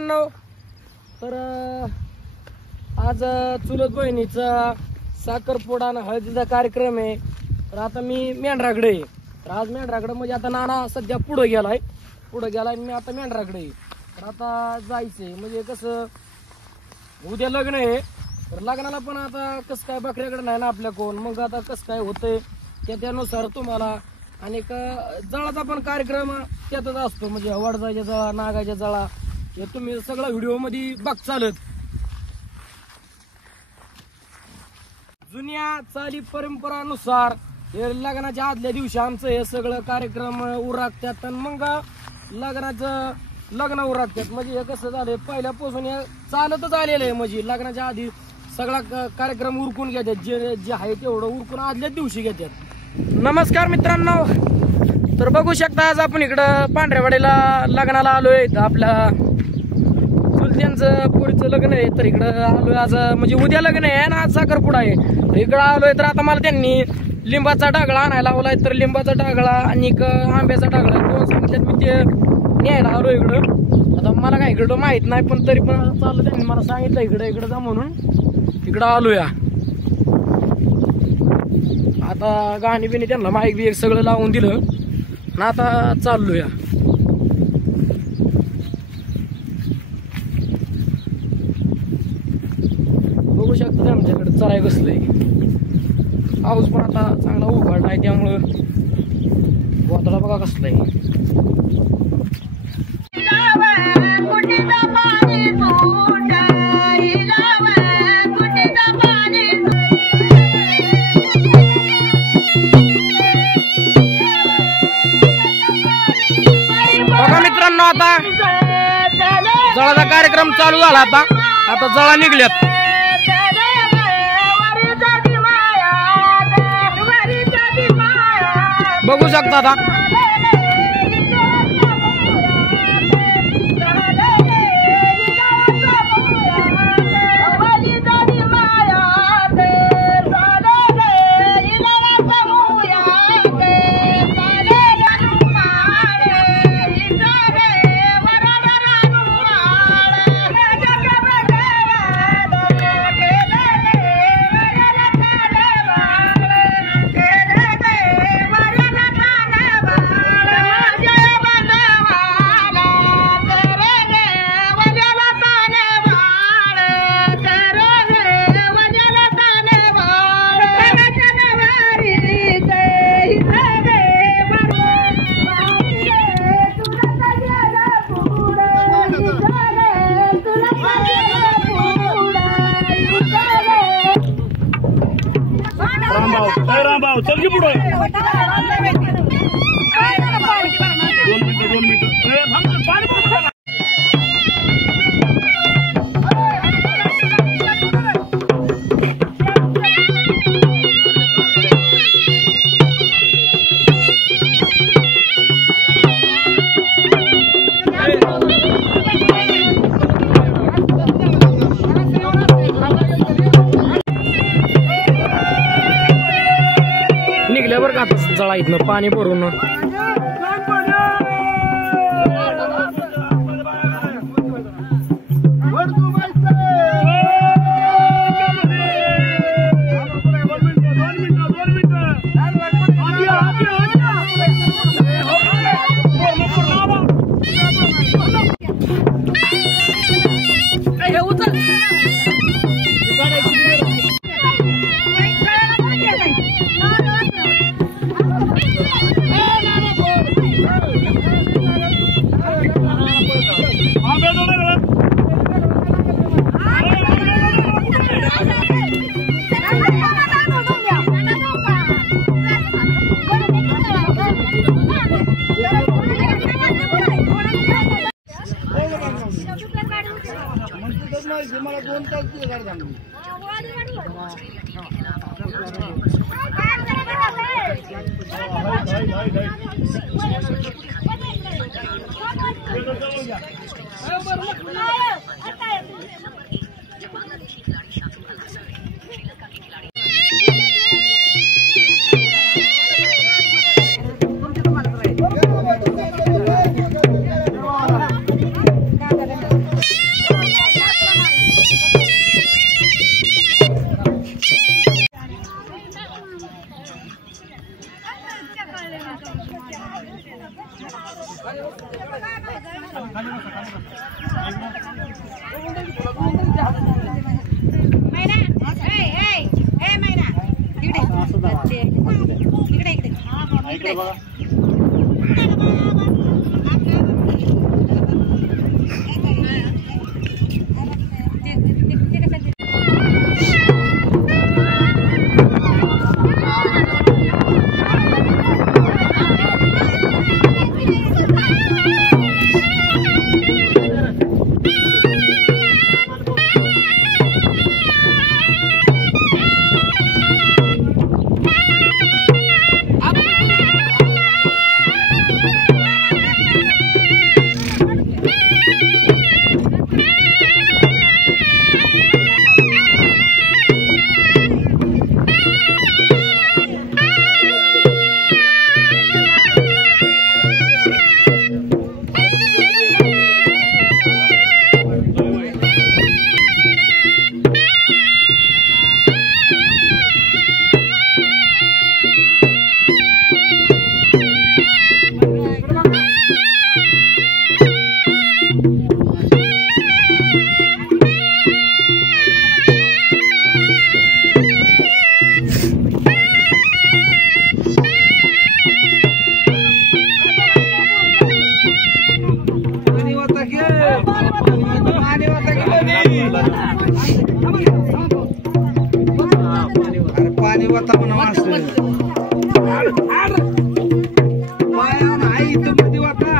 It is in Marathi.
मित्रांनो, तर आज चुलत बहिणीचा साखरपुडा आणि हळदीचा कार्यक्रम आहे. तर आता मी मेंढराकडे आहे. तर आज मेंढराकडे म्हणजे आता नाना सध्या पुढे गेलाय आणि मी आता मेंढराकडे आहे. तर आता जायचंय म्हणजे कसं उद्या लग्न आहे. तर लग्नाला पण आता कसं काय बकऱ्याकडे नाही ना आपल्या कोण, मग आता कसं काय होतंय त्यानुसार तुम्हाला आणि जळाचा पण कार्यक्रम त्यातच असतो. म्हणजे वडजाच्या जळा, नागाच्या जळा हे तुम्ही सगळं व्हिडिओ मध्ये बघचालच. जुन्या चाली परंपरानुसार हे लग्नाच्या आदल्या दिवशी आमचं हे सगळं कार्यक्रम उरकतात आणि मग लग्न उरकतात. म्हणजे हे कसं झालंय पहिल्यापासून हे चालतच आलेलं आहे. म्हणजे लग्नाच्या आधी सगळा कार्यक्रम उरकून घेतात, जे आहे तेवढं उरकून आदल्याच दिवशी घेतात. नमस्कार मित्रांनो, तर बघू शकता आज आपण इकडं पांढऱ्यावाडीला लग्नाला आलोय. आपल्या चुलत्यांचं पोरीचं लग्न आहे. तर इकडं आलोय आज, म्हणजे उद्या लग्न आहे ना आज साखरपुडा आहे. तर इकडं आलोय. तर आता मला त्यांनी लिंबाचा डागळा आणायला लावलाय. तर लिंबाचा डागळा आणि आंब्याचा डागळा दोन सांगितल्यात, मी ते न्यायला आलो इकडं. आता मला काय इकडं माहित नाही, पण तरी पण चाललं त्यांनी मला सांगितलं इकडं जा म्हणून इकडं आलोया. आता गाणी बिणी त्यांना माईक बी सगळं लावून दिलं ना आता चाललोया. बघू शकता आमच्याकडे चराय बसलंय. पाऊस पण आता चांगला उघडलाय त्यामुळं वादळा बघा कसलाय. बघा मित्रांनो, आता जळाचा कार्यक्रम चालू झाला. आता जळा निघल्यात. बघू शकता आता रामभाऊ चल की पुढे 2 मिनिटं पाणी निघल्यावर का जळा इथनं पाणी भरून मला 2 तास इकडे बघा. पाणी वाता म्हणा मास्तर नाही इथं मध्ये वाता